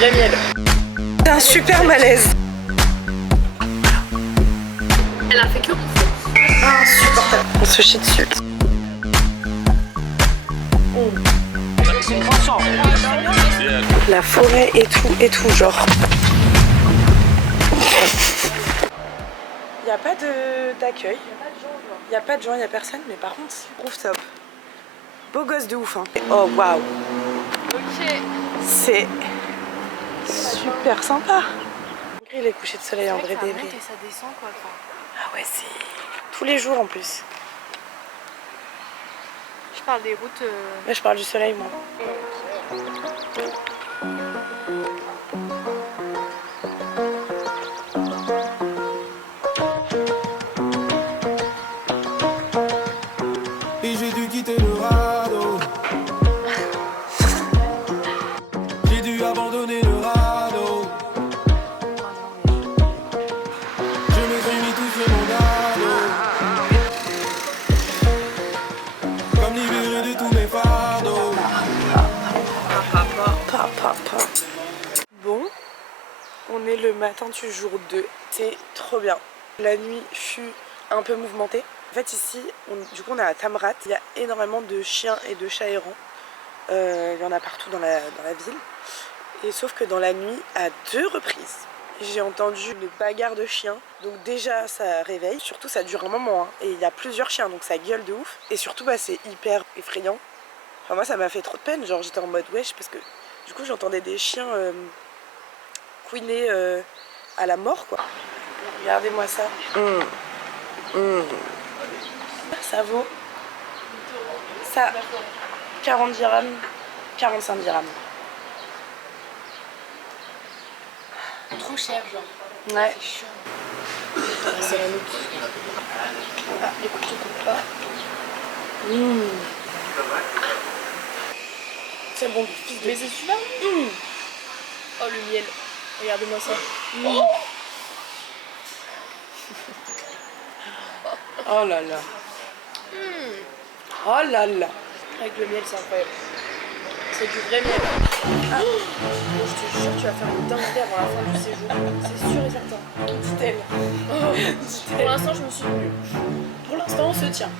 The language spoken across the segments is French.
vrai miel. C'est un super malaise. Elle a fait que Insupportable. On se chie dessus. La forêt et tout genre. Il n'y a pas d'accueil. Il n'y a pas de gens, il n'y a personne, mais par contre, rooftop. Beau gosse de ouf, hein. Oh waouh. Ok. C'est super sympa. Les couchers de soleil en vrai ça monte débris. et ça descend quoi. Ah ouais, c'est tous les jours en plus. Je parle des routes. Là, je parle du soleil, moi. Et j'ai dû quitter le radeau. J'ai dû abandonner le radeau. Je me suis mis tout sur mon dos. Comme libéré de tous mes fardeaux. Bon, on est le matin du jour 2. C'est trop bien. La nuit fut un peu mouvementée. En fait ici, du coup on est à Tamrat. Il y a énormément de chiens et de chats errants. Il y en a partout dans la ville. Et sauf que dans la nuit, à 2 reprises, j'ai entendu une bagarre de chiens. Donc déjà ça réveille. Surtout ça dure un moment. Hein. Et il y a plusieurs chiens donc ça gueule de ouf. Et surtout bah, c'est hyper effrayant. Enfin moi ça m'a fait trop de peine. Genre j'étais en mode wesh parce que du coup j'entendais des chiens couiner à la mort quoi. Regardez-moi ça. Ça vaut ça 40 dirhams, 45 dirhams. Trop cher genre. Ouais. C'est chiant. C'est la nôtre. Ah, écoute, je coupe pas. C'est bon du fils de... Mais c'est super. Oh le miel. Regardez-moi ça. Oh là là. Oh là là. Avec le miel, c'est incroyable. C'est du vrai miel. Ah. Oh, je te jure, tu vas faire une dinguerie avant la fin du séjour. C'est sûr et certain. Dit-elle. Oh. Pour l'instant, je me suis tenue. Pour l'instant, on se tient.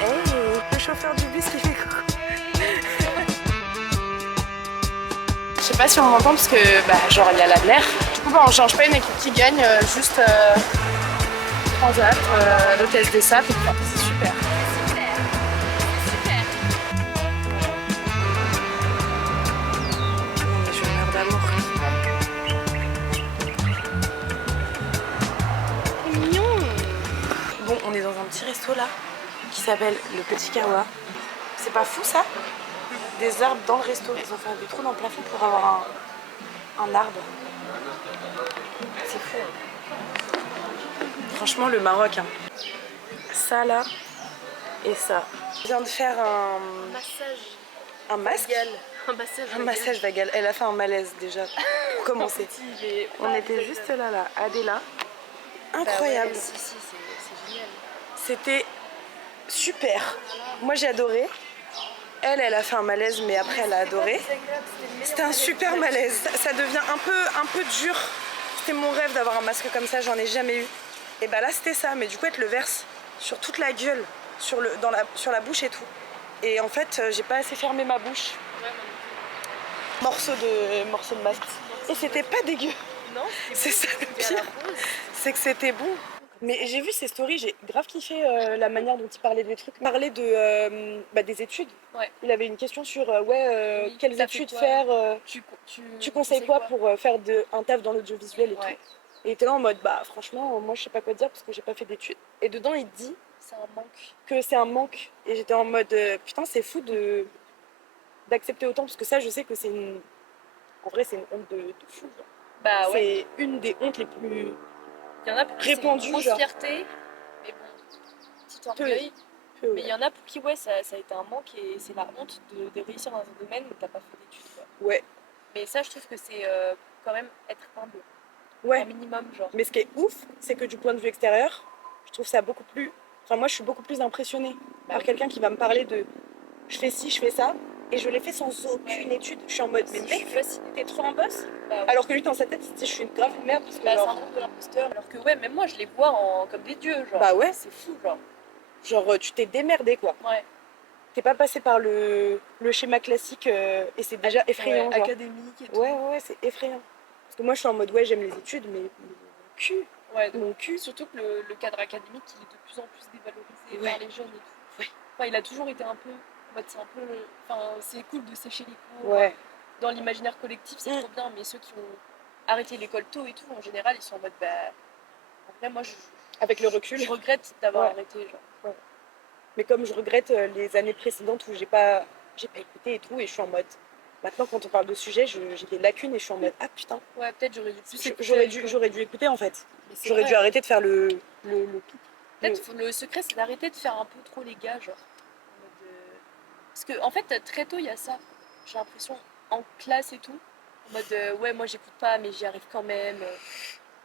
Hey, le chauffeur du bus qui fait coucou. Je sais pas si on m'entend parce que bah genre il y a la mer. Du coup bah, on change pas une équipe qui gagne, juste Transat, l'hôtesse des SAP, c'est super. Je meurs d'amour. C'est mignon. Bon, on est dans un petit resto là qui s'appelle le Petit Kawa. C'est pas fou ça? Des arbres dans le resto. Ils ont fait des trous dans le plafond pour avoir un arbre. C'est fou. Franchement, le Maroc. Hein. Ça là et ça. Je viens de faire Massage. un masque. Vagal. Un massage. Un massage vagal. Elle a fait un malaise déjà pour commencer. On était juste là, Adela. Incroyable. Bah ouais, si, c'est génial. C'était super. Moi j'ai adoré. Elle a fait un malaise, mais après elle a adoré. C'était un super malaise. Ça devient un peu dur. C'était mon rêve d'avoir un masque comme ça, j'en ai jamais eu. Et bah là c'était ça, mais du coup elle te le verse sur toute la gueule, sur la bouche et tout. Et en fait j'ai pas assez fermé ma bouche. Morceau de masque. Et c'était pas dégueu. Non, c'est ça le pire. C'est que c'était bon. Mais j'ai vu ses stories, j'ai grave kiffé la manière dont il parlait des trucs. Il parlait des études. Ouais. Il avait une question sur Oui, quelles études faire. Tu conseilles quoi pour faire un taf dans l'audiovisuel et tout. Et il était là en mode bah franchement moi je sais pas quoi dire parce que j'ai pas fait d'études. Et dedans il dit c'est un manque. Que c'est un manque. Et j'étais en mode putain c'est fou d'accepter autant parce que ça je sais que c'est une. En vrai c'est une honte de fou. Genre. Bah ouais. C'est une des hontes les plus. Il y en a pour qui c'est une grosse fierté, mais bon, petit orgueil. Mais il y en a pour qui ça a été un manque et c'est la honte de réussir dans un domaine où t'as pas fait d'études. Ouais. Mais ça je trouve que c'est quand même être humble. Ouais. Un minimum genre. Mais ce qui est ouf, c'est que du point de vue extérieur, je trouve ça beaucoup plus Enfin, moi, je suis beaucoup plus impressionnée par oui. quelqu'un qui va me parler de je fais ci, je fais ça, et je l'ai fait sans aucune étude. Je suis en mode, mais mec, t'es trop un boss. Bah, ouais. Alors que lui, dans sa tête, je suis une grave merde. Parce que Bah, genre... syndrome de l'imposteur. Alors que, ouais, même moi, je les vois comme des dieux, genre. Bah ouais. C'est fou, genre. Genre, tu t'es démerdé, quoi. Ouais. T'es pas passé par le schéma classique, et c'est déjà effrayant, ouais, genre. académique et tout. Ouais, c'est effrayant. Parce que moi, je suis en mode, ouais, j'aime les études, mais mon cul. Ouais, Mon cul. surtout que le cadre académique, il est de plus en plus dévalorisé Ouais. par les jeunes et tout. Ouais. Enfin, il a toujours été un peu... En mode, c'est un peu... Enfin, c'est cool de sécher les cours. Ouais. Dans l'imaginaire collectif, c'est trop bien. Mais ceux qui ont arrêté l'école tôt et tout, en général, ils sont en mode... Bah, en vrai, moi, Avec le recul. je regrette d'avoir Ouais. arrêté, genre. Ouais. Mais comme je regrette les années précédentes où j'ai pas écouté et tout, et je suis en mode... Maintenant, quand on parle de sujet, j'ai des lacunes et je suis en mode, ah putain, Ouais, peut-être j'aurais dû plus écouter j'aurais à dû, l'école. j'aurais dû écouter en fait. Mais c'est J'aurais vrai. dû arrêter de faire le tout. Peut-être le secret, c'est d'arrêter de faire un peu trop les gars, genre. En mode, parce que, en fait, très tôt, il y a ça. J'ai l'impression, en classe et tout, en mode, ouais, moi, j'écoute pas, mais j'y arrive quand même.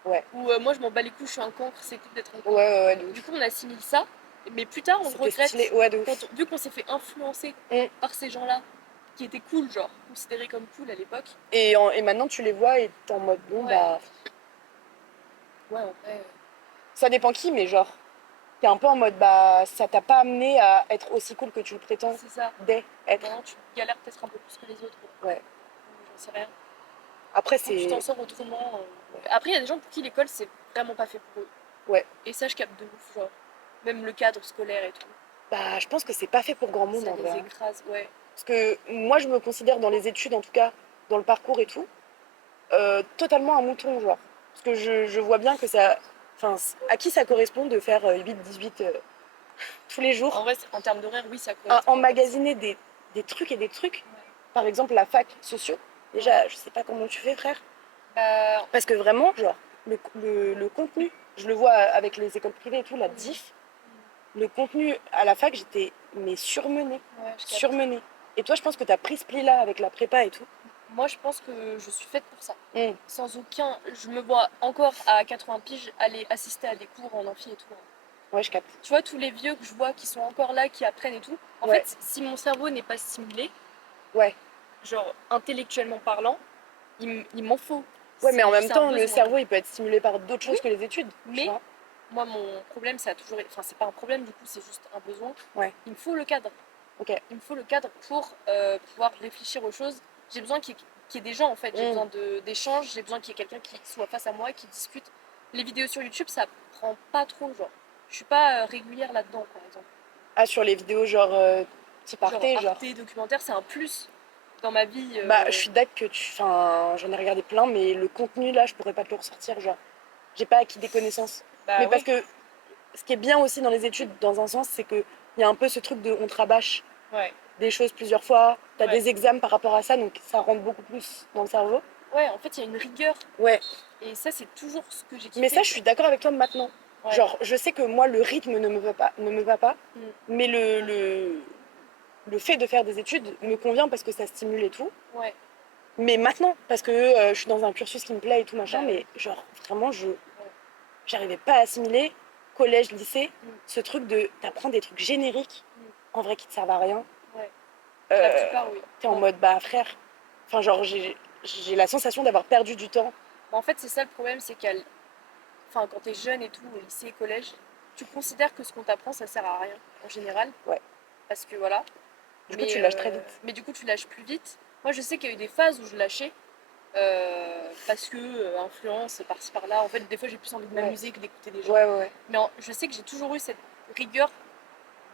Ouais. Ou moi, je m'en bats les couilles, je suis un cancre, c'est cool d'être un cancre. Ouais, de Du coup, on assimile ça, mais plus tard, on C'était regrette. stylé, ouais, de ouf. Vu qu'on s'est fait influencer Mm. par ces gens-là, qui étaient cool, genre, considérés comme cool à l'époque. Et maintenant, tu les vois et t'es en mode, bon, Ouais. bah, Ouais, en vrai. ça dépend qui, mais genre, t'es un peu en mode, bah, ça t'a pas amené à être aussi cool que tu le prétends C'est ça. d'être. Maintenant, tu galères peut-être un peu plus que les autres. Ouais. J'en sais rien. Après, Faut que tu c'est... t'en sors autrement. Après, il y a des gens pour qui l'école, c'est vraiment pas fait pour eux. Ouais. Et ça, je capte de ouf, genre. Même le cadre scolaire et tout. Bah, je pense que c'est pas fait pour grand monde, Ça en les vrai. écrase, ouais. Parce que moi, je me considère dans les études, en tout cas, dans le parcours et tout, totalement un mouton, genre. Parce que je vois bien que ça... Enfin, à qui ça correspond de faire 8-18 tous les jours, En vrai, en termes d'horaire, oui, ça correspond. emmagasiner des trucs et des trucs. Ouais. Par exemple, la fac sociaux. Déjà, je sais pas comment tu fais, frère. Bah, Parce que vraiment, genre, le contenu, je le vois avec les écoles privées et tout, la diff, le contenu à la fac, j'étais mais surmenée. ouais, je capte. Surmenée. Et toi, je pense que t'as pris ce pli-là avec la prépa et tout. Moi, je pense que je suis faite pour ça. Mm. Sans aucun. Je me vois encore à 80 piges aller assister à des cours en amphi et tout. Ouais, je capte. Tu vois, tous les vieux que je vois qui sont encore là, qui apprennent et tout. En Ouais. fait, si mon cerveau n'est pas stimulé, Ouais. genre intellectuellement parlant, il m'en faut. Ouais, mais en même C'est un temps, le besoin. cerveau, il peut être stimulé par d'autres choses Oui, que les études. tu mais vois. moi, mon problème, ça a toujours été... Enfin, c'est pas un problème, du coup, c'est juste un besoin. Ouais. Il me faut le cadre. Ok. Il me faut le cadre pour pouvoir réfléchir aux choses. J'ai besoin qu'il y ait des gens, en fait. J'ai besoin d'échanges. J'ai besoin qu'il y ait quelqu'un qui soit face à moi, qui discute. Les vidéos sur YouTube, ça prend pas trop, genre. Je suis pas régulière là-dedans, par exemple. Ah, sur les vidéos, genre, type Arte, genre. Arte, documentaire, c'est un plus dans ma vie. Bah, je suis d'accord que tu... Enfin, j'en ai regardé plein, mais le contenu, là, je pourrais pas te le ressortir, genre. J'ai pas acquis des connaissances. Bah, mais ouais. parce que ce qui est bien aussi dans les études, dans un sens, c'est qu'il y a un peu ce truc de on te rabâche Ouais. des choses plusieurs fois, t'as Ouais. des examens par rapport à ça, donc ça rentre beaucoup plus dans le cerveau. Ouais, en fait, il y a une rigueur. Ouais. Et ça, c'est toujours ce que j'ai kiffé. Mais ça, je suis d'accord avec toi maintenant. Ouais. Genre, je sais que moi, le rythme ne me va pas, mais le fait de faire des études me convient parce que ça stimule et tout. Ouais. Mais maintenant, parce que je suis dans un cursus qui me plaît et tout machin, Bah, mais genre, vraiment, j'arrivais pas à assimiler, collège, lycée, ce truc de t'apprends des trucs génériques, en vrai, qui te servent à rien. Ouais. La plupart, oui. T'es en mode, bah frère, enfin genre, j'ai la sensation d'avoir perdu du temps. En fait, c'est ça le problème, c'est enfin, quand t'es jeune et tout, au lycée, collège, tu considères que ce qu'on t'apprend, ça sert à rien, en général. Ouais. Parce que voilà. Du coup, tu lâches très vite. Mais du coup, tu lâches plus vite. Moi, je sais qu'il y a eu des phases où je lâchais. Parce que influence par-ci par-là. En fait, des fois, j'ai plus envie de m'amuser que d'écouter des gens. Ouais. Mais je sais que j'ai toujours eu cette rigueur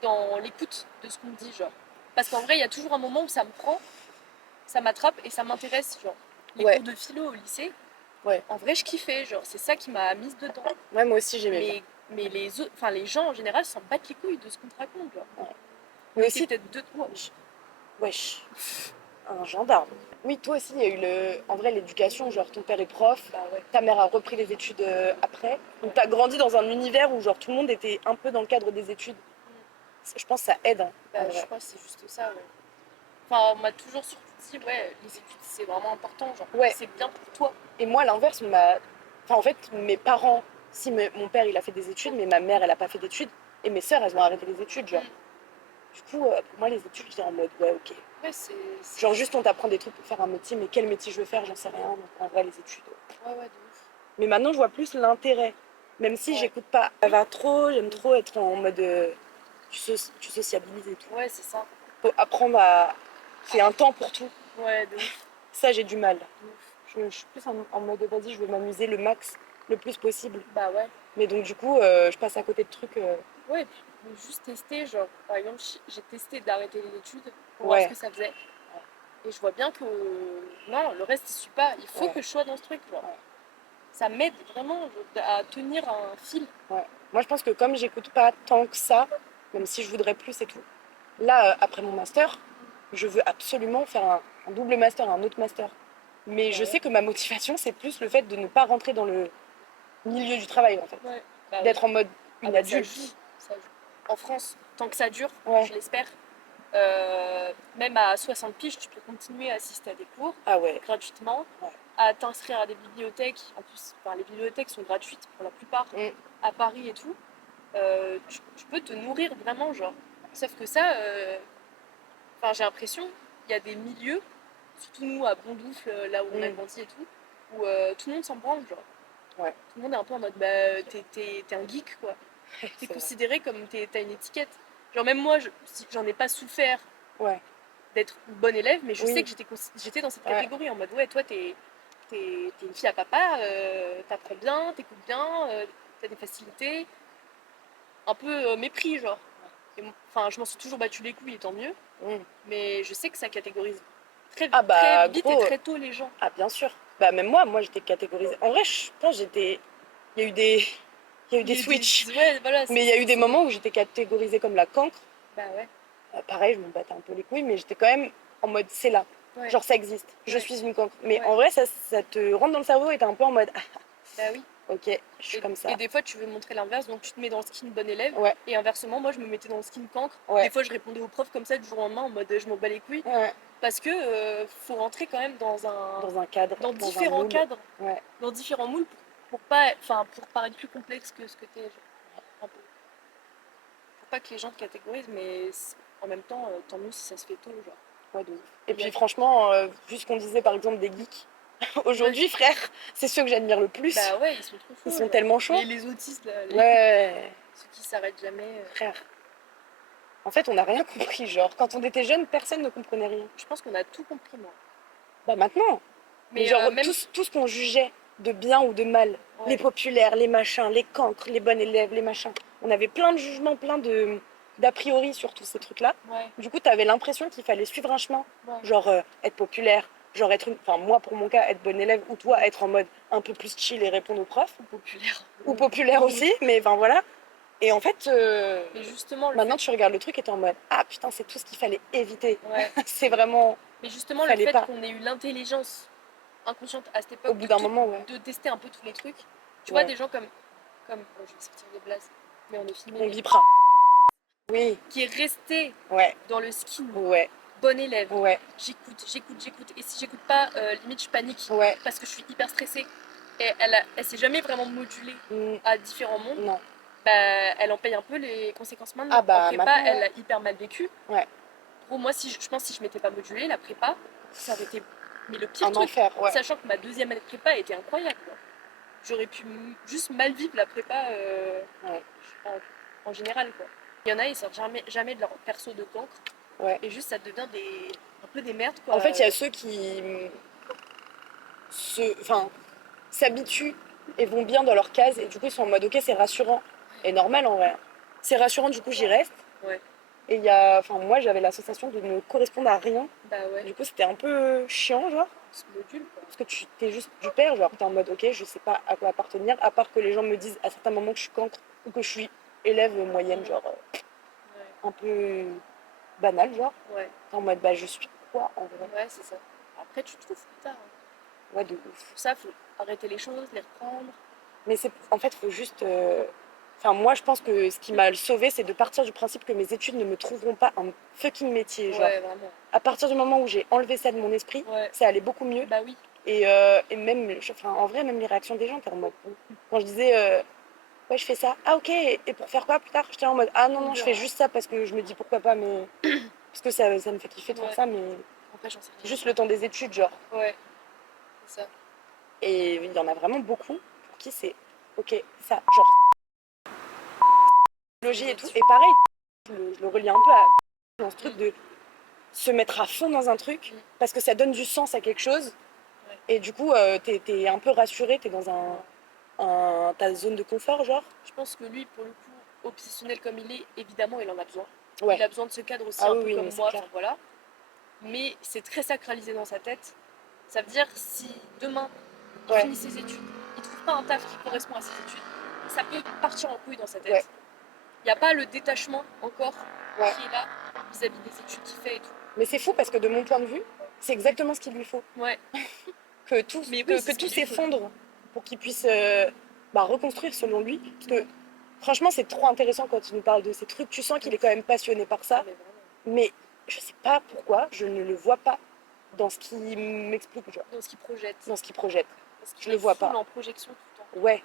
dans l'écoute de ce qu'on me dit, genre. Parce qu'en vrai, il y a toujours un moment où ça me prend, ça m'attrape et ça m'intéresse, genre. Les cours de philo au lycée, en vrai, je kiffais, genre. C'est ça qui m'a mise dedans. Ouais, moi aussi, j'aimais bien. Mais les gens, en général, s'en battent les couilles de ce qu'on te raconte, genre. Ouais. Mais aussi, peut-être deux, trois. Wesh. Un gendarme. Oui, toi aussi, il y a eu en vrai l'éducation, genre ton père est prof, Bah ouais. ta mère a repris les études après. Donc t'as grandi dans un univers où genre tout le monde était un peu dans le cadre des études. Je pense que ça aide. Hein, Bah, je crois que c'est juste ça, ouais. Enfin, on m'a toujours surtout dit, ouais, les études, c'est vraiment important, genre, c'est bien pour toi. Et moi, à l'inverse, enfin, en fait, mes parents, si mon père, il a fait des études, mais ma mère, elle a pas fait d'études, et mes sœurs, elles ont arrêté les études, genre. Du coup, pour moi, les études, j'étais en mode, ouais, ok. Ouais, Genre, juste, on t'apprend des trucs pour faire un métier, mais quel métier je veux faire, j'en sais rien. Donc, en vrai, les études. Ouais, de ouf. Mais maintenant, je vois plus l'intérêt. Même si Ouais. j'écoute pas. Ça va trop, j'aime trop être en mode. Tu sociabilises et tout. Ouais, c'est ça. Faut apprendre à. C'est un temps pour tout. Ouais, de ouf. Ça, j'ai du mal. De ouf. Je suis plus en mode, vas-y, je veux m'amuser le max, le plus possible. Bah ouais. Mais donc, du coup, je passe à côté de trucs. Ouais, et puis juste tester, genre, par exemple, j'ai testé d'arrêter les études pour Ouais. voir ce que ça faisait. Et je vois bien que non, le reste, il suit pas. Il faut Ouais. que je sois dans ce truc, genre. Ouais. Ça m'aide vraiment à tenir un fil. Ouais. Moi, je pense que comme j'écoute pas tant que ça, même si je voudrais plus et tout, là, après mon master, je veux absolument faire un double master, un autre master. Mais je Ouais. sais que ma motivation, c'est plus le fait de ne pas rentrer dans le milieu du travail, en fait. Ouais. Bah D'être en mode oui. une Ça adulte. joue, ça joue. En France, tant que ça dure, Ouais. je l'espère, même à 60 piges, tu peux continuer à assister à des cours Ah ouais. gratuitement, Ouais. à t'inscrire à des bibliothèques. En plus, les bibliothèques sont gratuites pour la plupart, à Paris et tout. Tu peux te nourrir vraiment, genre. Sauf que ça, j'ai l'impression, il y a des milieux, surtout nous à Bondoufle, là où on a grandi et tout, où tout le monde s'en branle, genre. Ouais. Tout le monde est un peu en mode, t'es un geek, quoi. T'es C'est vrai. considéré comme t'as une étiquette. Genre même moi, j'en ai pas souffert Ouais. d'être une bonne élève, mais je Oui. sais que j'étais dans cette Ouais. catégorie en mode, ouais, toi, t'es une fille à papa, t'apprends bien, t'écoutes bien, t'as des facilités. Un peu mépris, genre. Enfin, je m'en suis toujours battu les couilles, et tant mieux. Mais je sais que ça catégorise très, Ah bah, très vite gros. et très tôt les gens. Ah, bien sûr. Bah, même moi, j'étais catégorisée. En vrai, je pense que j'étais. Il y a eu des. Il y a eu des switches. Ouais, voilà. Mais il y a eu des moments où j'étais catégorisée comme la cancre. Bah ouais. Pareil, je me battais un peu les couilles, mais j'étais quand même en mode c'est là. Ouais. Genre ça existe. Je Ouais. suis une cancre. Mais Ouais. en vrai, ça te rentre dans le cerveau et t'es un peu en mode ah, Bah oui. ok, je suis comme ça. Et des fois, tu veux montrer l'inverse, donc tu te mets dans le skin bon élève. Ouais. Et inversement, moi, je me mettais dans le skin cancre. Ouais. Des fois, je répondais aux profs comme ça du jour au lendemain en mode je m'en bats les couilles. Ouais. Parce que faut rentrer quand même dans un cadre. dans différents moule. cadres. Ouais. Dans différents moules pour pas, pour paraître plus complexe que ce que t'es. Un peu. Pour pas que les gens te catégorisent, mais en même temps, tant mieux si ça se fait tôt, genre. Ouais, de ouf. Et puis franchement, vu ce qu'on disait par exemple des geeks, aujourd'hui, frère, c'est ceux que j'admire le plus. Bah ouais, ils sont trop chauds. Ils sont tellement chauds. Les autistes, là. Ouais. Ceux qui s'arrêtent jamais. Frère. En fait, on n'a rien compris, genre. Quand on était jeunes, personne ne comprenait rien. Je pense qu'on a tout compris, moi. Bah maintenant. Mais genre, même... tout ce qu'on jugeait de bien ou de mal, Ouais. les populaires, les machins, les cancres, les bonnes élèves, les machins, on avait plein de jugements, plein d'a priori sur tous ces trucs-là. Ouais. Du coup, t'avais l'impression qu'il fallait suivre un chemin, Ouais. genre être populaire, genre être moi pour mon cas, être bonne élève, ou toi être en mode un peu plus chill et répondre aux profs. Ou populaire aussi, mais enfin voilà. Et en fait, mais justement, maintenant tu regardes le truc et t'es en mode ah putain, c'est tout ce qu'il fallait éviter. Ouais. C'est vraiment. Mais justement, le fait qu'on ait eu l'intelligence inconsciente à cette époque au bout d'un moment, de tester un peu tous les trucs. Tu Ouais. vois, des gens comme je vais sortir des blazes, mais on est filmé. On bipera. Oui. Qui est resté dans le skin. Ouais. Bon élève. Ouais. J'écoute. Et si j'écoute pas, limite je panique. Ouais. Parce que je suis hyper stressée. Et elle s'est jamais vraiment modulée à différents mondes. Non. Bah, elle en paye un peu les conséquences maintenant. Ah bah, en prépa, maintenant, elle a hyper mal vécu. Ouais. Gros, moi, je pense que si je m'étais pas modulée, la prépa, ça aurait été le pire un truc. enfer, ouais. Sachant que ma deuxième année de prépa était incroyable. Quoi. J'aurais pu juste mal vivre la prépa en général. Quoi. Il y en a, ils sortent jamais de leur perso de cancre. Ouais. Et juste, ça devient un peu des merdes. Quoi. En fait, il y a ceux qui s'habituent et vont bien dans leur case. Et du coup, ils sont en mode ok, c'est rassurant. Et normal en vrai. C'est rassurant, du coup, j'y reste. Ouais. Et moi, j'avais la sensation de ne correspondre à rien. Bah ouais. Du coup, c'était un peu chiant, genre. Ce module, quoi. Parce que tu t'es juste du père, genre, t'es en mode ok, je sais pas à quoi appartenir, à part que les gens me disent à certains moments que je suis cancre ou que je suis élève moyenne, genre, un peu banal, genre. Ouais. T'es en mode bah, je suis quoi en vrai? Ouais, c'est ça. Après, tu te trouves plus tard. Ouais, de ouf. Pour ça, faut arrêter les choses, les reprendre. Mais en fait, faut juste. Moi, je pense que ce qui m'a sauvé, c'est de partir du principe que mes études ne me trouveront pas un fucking métier. Genre, vraiment. À partir du moment où j'ai enlevé ça de mon esprit, ça allait beaucoup mieux. Bah oui. Et même, en vrai, même les réactions des gens, t'es en mode. Quand je disais, ouais, je fais ça. Ah, ok, et pour faire quoi plus tard? J'étais en mode, ah non, non, je fais juste ça parce que je me dis pourquoi pas, mais. Parce que ça me fait kiffer de faire Ouais. ça, mais Après, j'en sais rien. juste le temps des études, genre. Ouais, c'est ça. Et il y en a vraiment beaucoup pour qui c'est ok, ça, genre. Logie et tout. Et pareil, je le relie un peu à dans ce truc de se mettre à fond dans un truc parce que ça donne du sens à quelque chose. Ouais. Et du coup, t'es un peu rassuré, t'es dans ta zone de confort, genre. Je pense que lui, pour le coup, obsessionnel comme il est, évidemment, il en a besoin. Ouais. Il a besoin de ce cadre aussi, Ah un oui, peu oui, comme mais c'est moi, clair. enfin, voilà. Mais c'est très sacralisé dans sa tête. Ça veut dire, si demain, il Ouais. finit ses études, il trouve pas un taf qui correspond à ses études, ça peut partir en couille dans sa tête. Ouais. Il n'y a pas le détachement encore Ouais. qui est là vis-à-vis des études qu'il fait et tout. Mais c'est fou parce que de mon point de vue, c'est exactement ce qu'il lui faut. Ouais. Que tout, Mais oui, que c'est ce tout qu'il lui faut. s'effondre pour qu'il puisse reconstruire selon lui. Parce que franchement, c'est trop intéressant quand il nous parle de ces trucs. Tu sens qu'il est quand même passionné par ça. Ah, mais vraiment. Mais je sais pas pourquoi, je ne le vois pas dans ce qu'il m'explique, genre, Dans ce qu'il projette. dans ce qu'il projette. Parce qu'il Je le est vois full pas. en projection tout le temps. Ouais.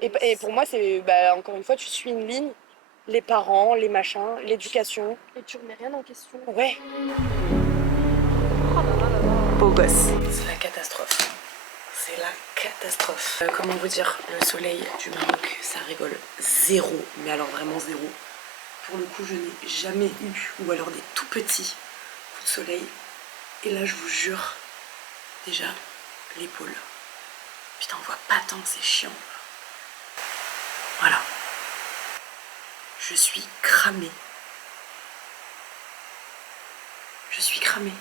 Et pour moi, c'est encore une fois, tu suis une ligne. Les parents, les machins, l'éducation. Et tu remets rien en question. Ouais. Oh là là là là. Beau gosse. C'est la catastrophe. C'est la catastrophe. Comment vous dire, le soleil du Maroc, ça rigole zéro. Mais alors vraiment zéro. Pour le coup, je n'ai jamais eu, ou alors des tout petits coups de soleil. Et là, je vous jure, déjà, l'épaule. Putain, on voit pas tant, c'est chiant. Voilà. Je suis cramée. Je suis cramée.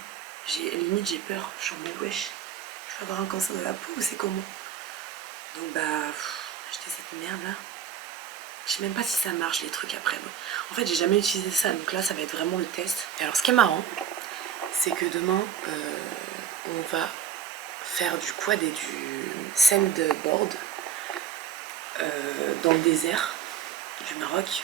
Limite, j'ai peur. Je suis en mode wesh. Je vais avoir un cancer de la peau ou c'est comment? Donc acheter cette merde là. Je sais même pas si ça marche les trucs après. En fait, j'ai jamais utilisé ça, donc là, ça va être vraiment le test. Et alors, ce qui est marrant, c'est que demain, on va faire du quad et du sandboard dans le désert du Maroc.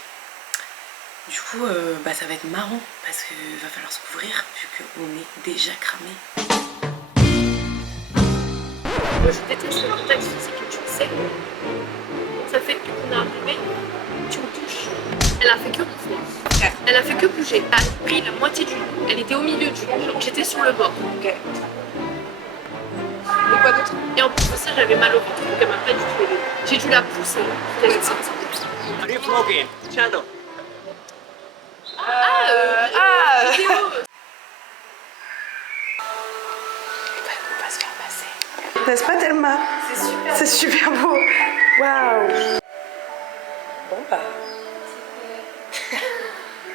Du coup, ça va être marrant parce qu'il va falloir se couvrir vu qu'on est déjà cramé. Moi, je déteste le contact physique et tu le sais. Ça fait depuis qu'on est arrivé, tu me touches. Elle a fait que bouger. Elle a fait que bouger. Elle a pris la moitié du lit. Elle était au milieu du lit. J'étais sur le bord. Ok. Et quoi d'autre? Et en plus de ça, j'avais mal au ventre. Donc elle m'a pas du tout aidée. J'ai dû la pousser. Elle est sortie. Are you vlogging? Channel. Vidéo. On va se faire passer. N'est-ce pas, Thelma? C'est super. C'est super beau. Waouh. Bon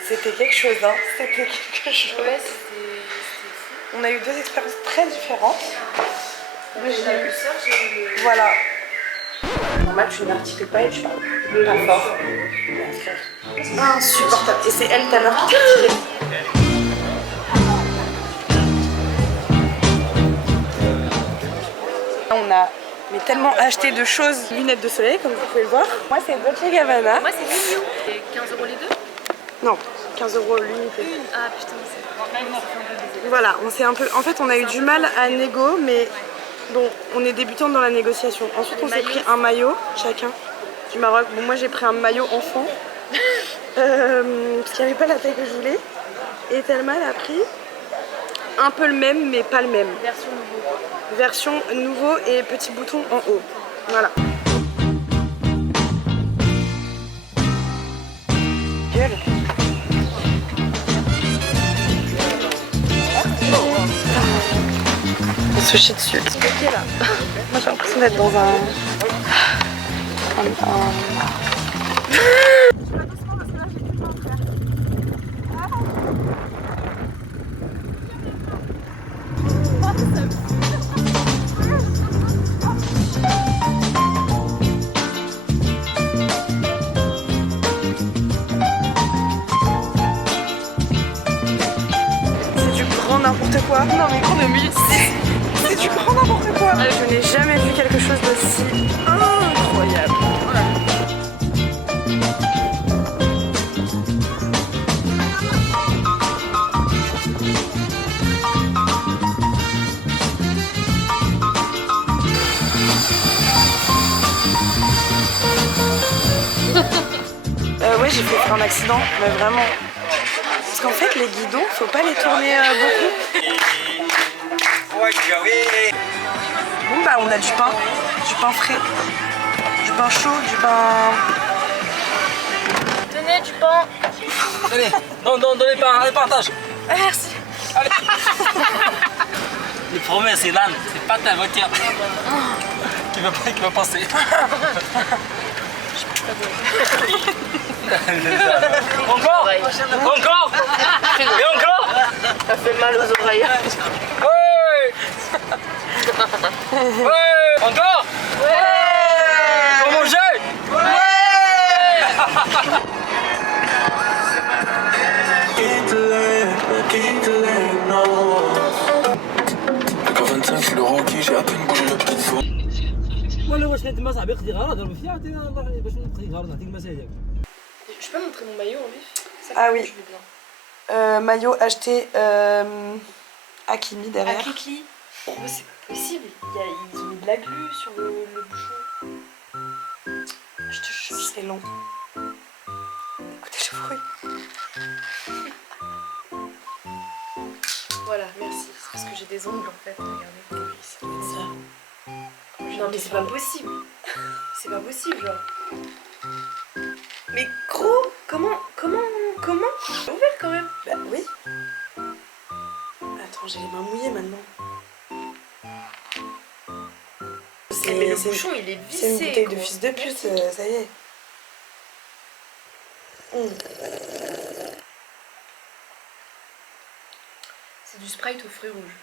c'était quelque chose, hein. C'était quelque chose. Ouais, c'était fou. On a eu deux expériences très différentes. Moi, j'ai la douceur, j'ai eu le... Voilà. Normal, tu n'articules pas et tu parles pas fort. Insupportable. Et c'est elle tout à l'heure qui t'a tiré. On a tellement acheté de choses. Lunettes de soleil, comme vous pouvez le voir. Moi, c'est Dolce & Gabbana. Moi, c'est mignon. Et 15 € les deux? Non, 15 € l'unité. Ah putain, c'est... Voilà, on s'est un peu... En fait, on a eu du mal à négo, mais bon, on est débutante dans la négociation. Ensuite, on s'est pris un maillot, chacun, du Maroc. Bon, moi, j'ai pris un maillot enfant, parce qu'il n'y avait pas la taille que je voulais. Et Thelma, elle a pris un peu le même, mais pas le même. Version nouveau. Version nouveau et petit bouton en haut. Voilà. Gueule. On se chie dessus. C'est ok là. Moi j'ai l'impression d'être dans un... C'est du grand n'importe quoi. Non mais grand de minutes. C'est du grand n'importe quoi. Je n'ai jamais vu quelque chose d'aussi incroyable. Voilà. j'ai fait un accident, mais vraiment. Parce qu'en fait, les guidons, faut pas les tourner beaucoup. Bon bah on a du pain frais, du pain chaud, du pain... Tenez du pain. Allez, donnez pas, allez, partage. Ah, merci. Allez. Le problème c'est l'âne, c'est pas ta voiture qui va passer. Encore. Et encore. Ça fait mal aux oreilles. Ouais. Ouais. Encore. Ouais. Pour manger. Quand 25 je suis le Rocky, j'ai à peine bougé le petit faux. Je peux montrer mon maillot en vif? Ah oui. Maillot acheté Hakimi derrière. À Kiki. Oh, c'est pas possible. Ils ont mis de la glu sur le bouchon. Je te jure, c'est long. Écoutez le bruit. Voilà, merci. C'est parce que j'ai des ongles en fait. Regardez. Ça. Non mais c'est pas possible. C'est pas possible genre. Mais gros, comment c'est ouvert quand même. Bah oui. Attends, j'ai les mains mouillées maintenant. Mais le bouchon il est vissé. C'est une bouteille de gros. fils de pute, ça y est. C'est du Sprite aux fruits rouges.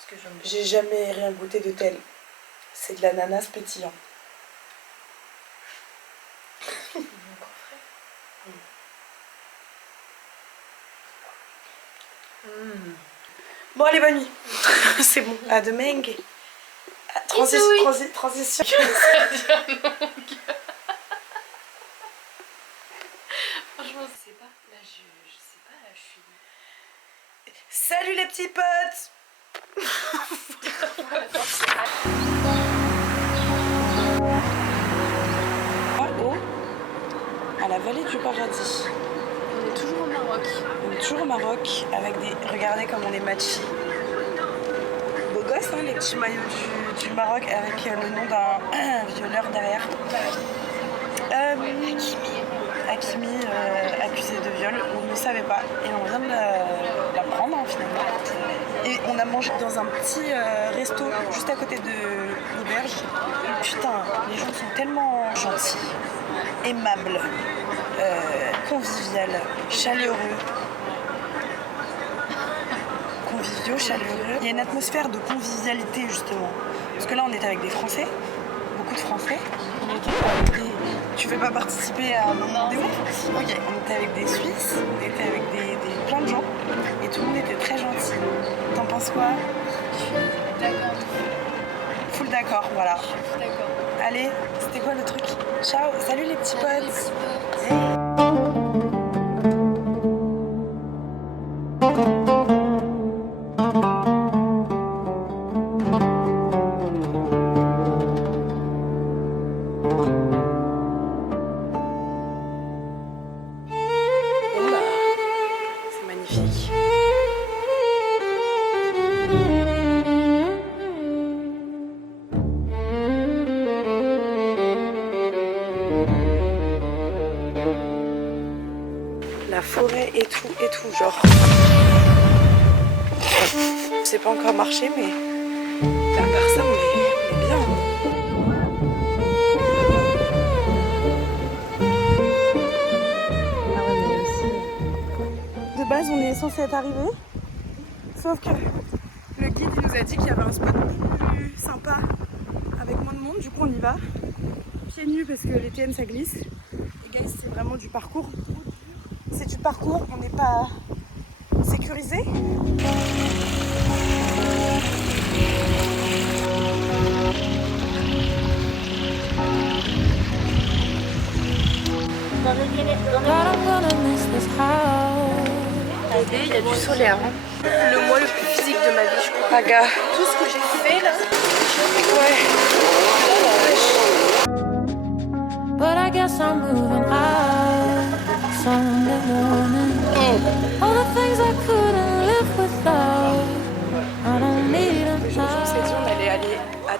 Ce que je viens de dire. J'ai jamais rien goûté de tel. C'est de l'ananas pétillant. Il est encore frais. Bon allez, bonne nuit. C'est bon. À demain. Transition. Franchement, je sais pas. Là, je sais pas. Là, je suis. Salut les petits potes. À la vallée du paradis. On est toujours au Maroc. On est toujours au Maroc avec des... Regardez comme on est matchis. Beau gosse, hein, les petits maillots du Maroc avec le nom d'un violeur derrière. Hakimi, accusé de viol. On ne le savait pas et on vient de l'apprendre hein, finalement. Et on a mangé dans un petit resto juste à côté de l'auberge. Putain, les gens sont tellement gentils, aimables, convivial, chaleureux. Conviviaux, chaleureux. Il y a une atmosphère de convivialité justement. Parce que là on est avec des Français, beaucoup de Français. On était avec des... Tu veux pas participer à un moment de ouf? Ok, on était avec des Suisses, on était avec plein de gens et tout le monde était très gentil. T'en penses quoi? D'accord. Full d'accord, voilà. D'accord. Allez, c'était quoi le truc? Ciao, salut les petits potes. C'est magnifique. La forêt et tout, genre. C'est pas encore marché, mais à part ça, on est bien. De base, on est censé être arrivé, sauf que le guide il nous a dit qu'il y avait un spot plus sympa avec moins de monde, du coup on y va. Pieds nus parce que les TN ça glisse. Et guys, c'est vraiment du parcours. C'est du parcours, on n'est pas sécurisé. Regardez, il y a du solaire. Hein. Le mois le plus physique de ma vie, je crois. Aga. Tout ce que j'ai fait là. Ouais. But I guess I'm moving high.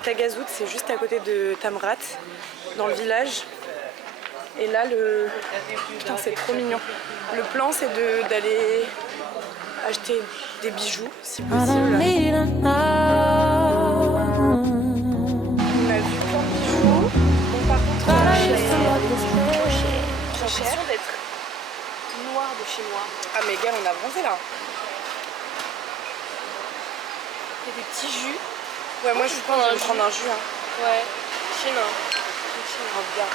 Tagazout, c'est juste à côté de Tamrat, dans le village. Et là, putain, c'est trop mignon. Le plan, c'est d'aller acheter des bijoux, si possible. On a vu plein de bijoux. Bon, par contre, j'ai l'impression d'être noir de chez noir. Ah, mais gars, on a bronzé là. Il y a des petits jus. Ouais, moi je pense que je vais prendre un jus. Hein. Ouais, Chine. Oh, bien.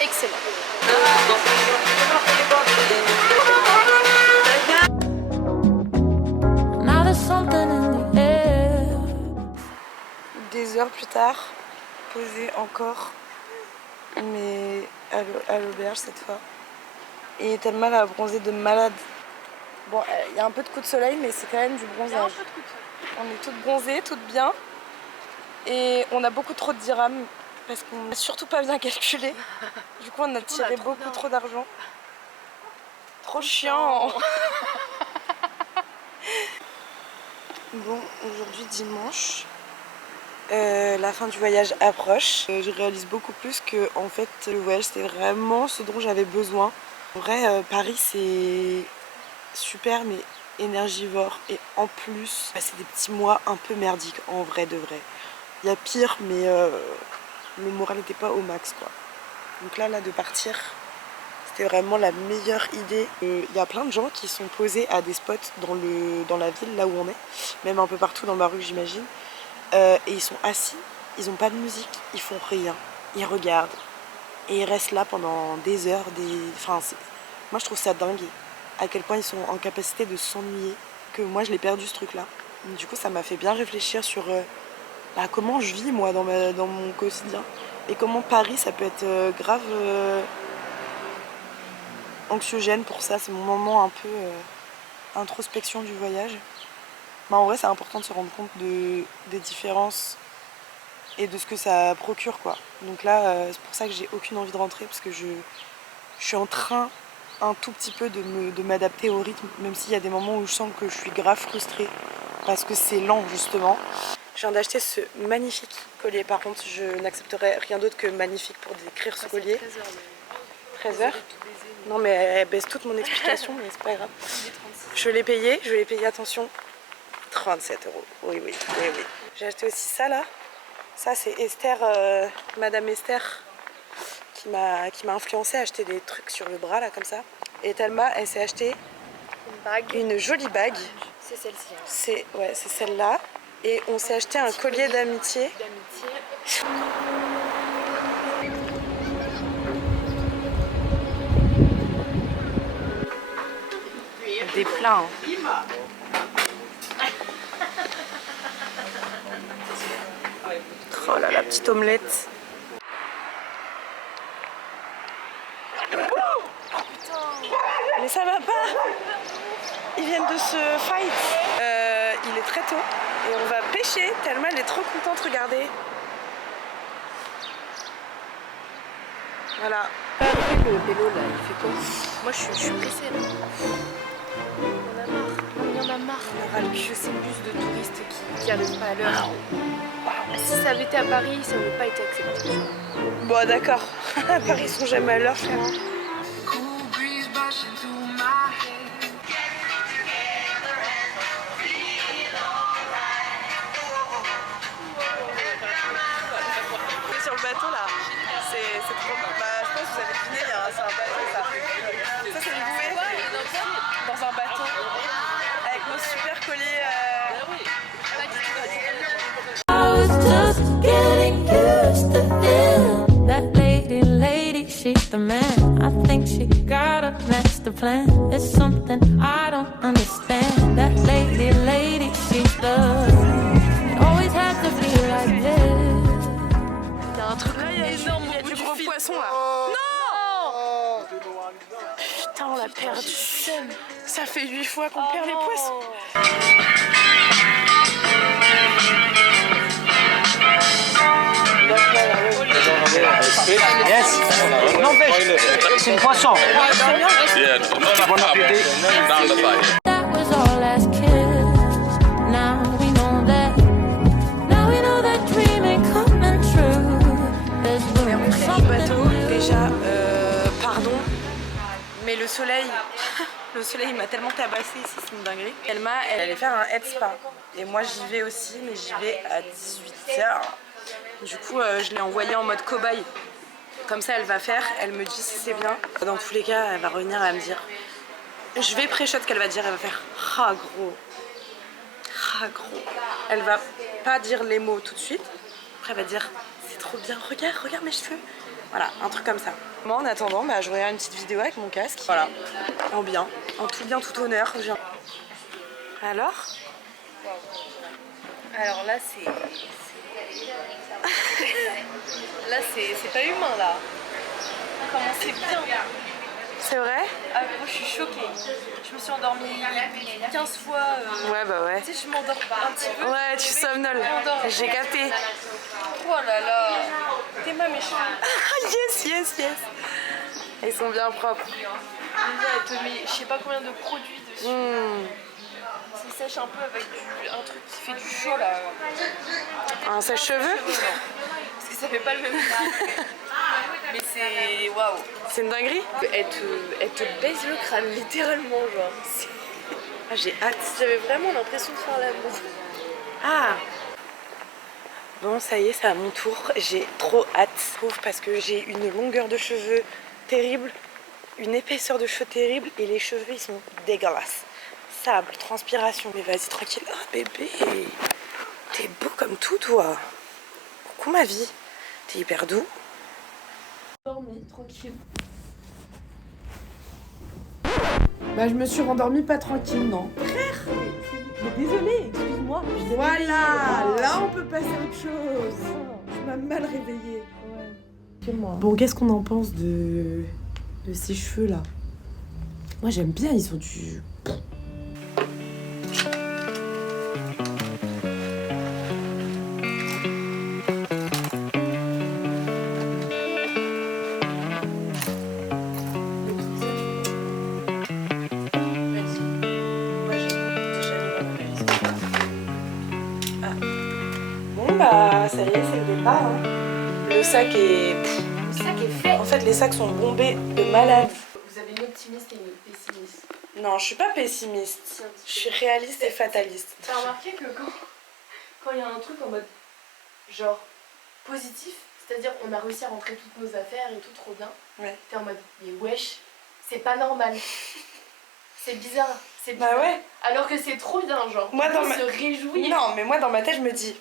Excellent. Des heures plus tard, posé encore, mais à l'auberge cette fois. Et tellement elle a bronzé de malade. Bon, il y a un peu de coup de soleil, mais c'est quand même du bronzage. On est toutes bronzées, toutes bien. Et on a beaucoup trop de dirhams parce qu'on n'a surtout pas bien calculé. Du coup, on a tiré beaucoup trop d'argent. Trop chiant. Bon, aujourd'hui dimanche, la fin du voyage approche. Je réalise beaucoup plus que en fait le voyage c'était vraiment ce dont j'avais besoin. En vrai, Paris c'est super mais énergivore et en plus c'est des petits mois un peu merdiques en vrai de vrai. Il y a pire mais le moral n'était pas au max quoi. Donc là de partir, c'était vraiment la meilleure idée. Il y a plein de gens qui sont posés à des spots dans la ville là où on est, même un peu partout dans ma rue j'imagine. Et ils sont assis, ils n'ont pas de musique, ils font rien, ils regardent. Et ils restent là pendant des heures, moi je trouve ça dingue à quel point ils sont en capacité de s'ennuyer, que moi je l'ai perdu ce truc là. Du coup ça m'a fait bien réfléchir sur comment je vis moi dans mon quotidien et comment Paris ça peut être grave anxiogène pour ça. C'est mon moment un peu introspection du voyage. Mais en vrai c'est important de se rendre compte des différences et de ce que ça procure quoi. Donc là c'est pour ça que j'ai aucune envie de rentrer parce que je suis en train un tout petit peu de m'adapter au rythme, même s'il y a des moments où je sens que je suis grave frustrée parce que c'est lent justement. Je viens d'acheter ce magnifique collier, par contre je n'accepterai rien d'autre que magnifique pour décrire ce collier. 13 heures. Non mais elle baisse toute mon explication mais c'est pas grave. Je l'ai payé, attention, 37 €. Oui. J'ai acheté aussi ça là. Ça c'est Esther, Madame Esther qui m'a influencé à acheter des trucs sur le bras là comme ça. Et Thelma elle s'est acheté une jolie bague. C'est celle-ci. Hein. C'est celle-là. Et on s'est acheté un collier d'amitié. Des plats. Hein. Oh là la petite omelette. Mais ça va pas. Ils viennent de se fight. Il est très tôt et on va pêcher. Thelma elle est trop contente, regardez. Voilà. Le vélo là, il fait quoi? Moi je suis pressée là. Il y en a marre. On aura le cul. C'est plus de touristes qui arrivent pas à l'heure. Si ça avait été à Paris, ça n'aurait pas été accepté. Bon d'accord. À Paris ils sont jamais à l'heure frère. Sur le bateau là, c'est trop bon. Bah, je pense que vous avez deviné, c'est un bateau ça. Ça c'est une bouée dans un bateau avec nos super colliers. I was just getting used to this. That lady, she's the man. I think she got a master plan. It's something I don't understand. That lady, she's the. It always had to be like this. Un truc là, il y a du gros poisson là. Non! Putain, on l'a perdu. Ça fait 8 fois qu'on perd les poissons. Yes. Non pêche. C'est une poisson. Yeah, That was our last kiss. le soleil, il m'a tellement tabassé ici, c'est une dinguerie. Elle allait faire un head spa. Et moi j'y vais aussi, mais j'y vais à 18h. Du coup, je l'ai envoyée en mode cobaye. Comme ça, elle va faire, elle me dit si c'est bien. Dans tous les cas, elle va revenir, elle va me dire. Je vais pré-shot qu'elle va dire, elle va faire ah gros. Ah gros. Elle va pas dire les mots tout de suite. Après, elle va dire c'est trop bien, regarde mes cheveux. Voilà, un truc comme ça. Moi, en attendant, bah, je regarde une petite vidéo avec mon casque. Voilà, en bien, en tout bien, tout honneur. Alors Alors là, c'est pas humain là. Comment c'est bien. c'est vrai? Ah, moi je suis choquée. Je me suis endormie 15 fois. Ouais, bah ouais. Tu sais, je m'endors un petit peu. Ouais, tu somnoles. J'ai capté. Oh là là. T'es ma mes cheveux. Ah, yes. Ils sont bien propres. Déjà, elle te met je sais pas combien de produits dessus. Ça sèche un peu avec un truc qui fait du chaud là. Un sèche-cheveux? Parce que ça fait pas le même mais c'est waouh. C'est une dinguerie? Elle te baise le crâne littéralement genre. Ah, j'ai hâte. J'avais vraiment l'impression de faire l'amour. Ah. Bon, ça y est, c'est à mon tour. J'ai trop hâte. Je trouve parce que j'ai une longueur de cheveux terrible, une épaisseur de cheveux terrible et les cheveux ils sont dégueulasses. Sable, transpiration. Mais vas-y, tranquille. Oh bébé, t'es beau comme tout, toi. Coucou ma vie. T'es hyper doux. Dormi, tranquille. Bah, je me suis rendormie pas tranquille, non. Frère, mais désolée, excuse-moi. Voilà, là on peut passer à autre chose. Tu m'as mal réveillée. Ouais. Bon, qu'est-ce qu'on en pense de ces cheveux là? Moi j'aime bien, ils ont du. Bah ça y est, c'est le départ. Hein. Le sac est fait. En fait, les sacs sont bombés de malade. Vous avez une optimiste et une pessimiste. Non, je suis pas pessimiste. Je suis réaliste et fataliste. T'as remarqué que quand il y a un truc en mode genre positif, c'est-à-dire on a réussi à rentrer toutes nos affaires et tout trop bien, ouais. T'es en mode mais wesh, c'est pas normal. C'est bizarre. Bah ouais. Alors que c'est trop bien, genre. Moi, on se réjouit. Non, mais moi dans ma tête je me dis.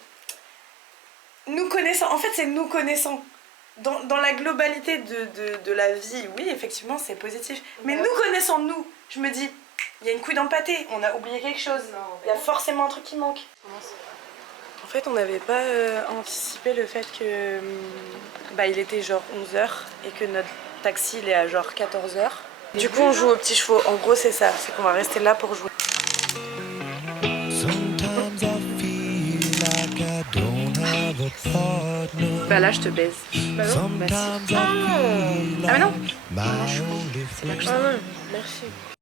Nous connaissant, en fait c'est nous connaissant. Dans la globalité de la vie, oui effectivement c'est positif. Mais nous connaissant nous, je me dis, il y a une couille dans le pâté, on a oublié quelque chose. Il y a forcément un truc qui manque. En fait on n'avait pas anticipé le fait que bah, il était genre 11h et que notre taxi il est à genre 14h. Du coup on joue aux petits chevaux, en gros c'est ça, c'est qu'on va rester là pour jouer. Bah là je te baise. Bah non, bah si. Ah non. Ah mais non. Ah non, merci.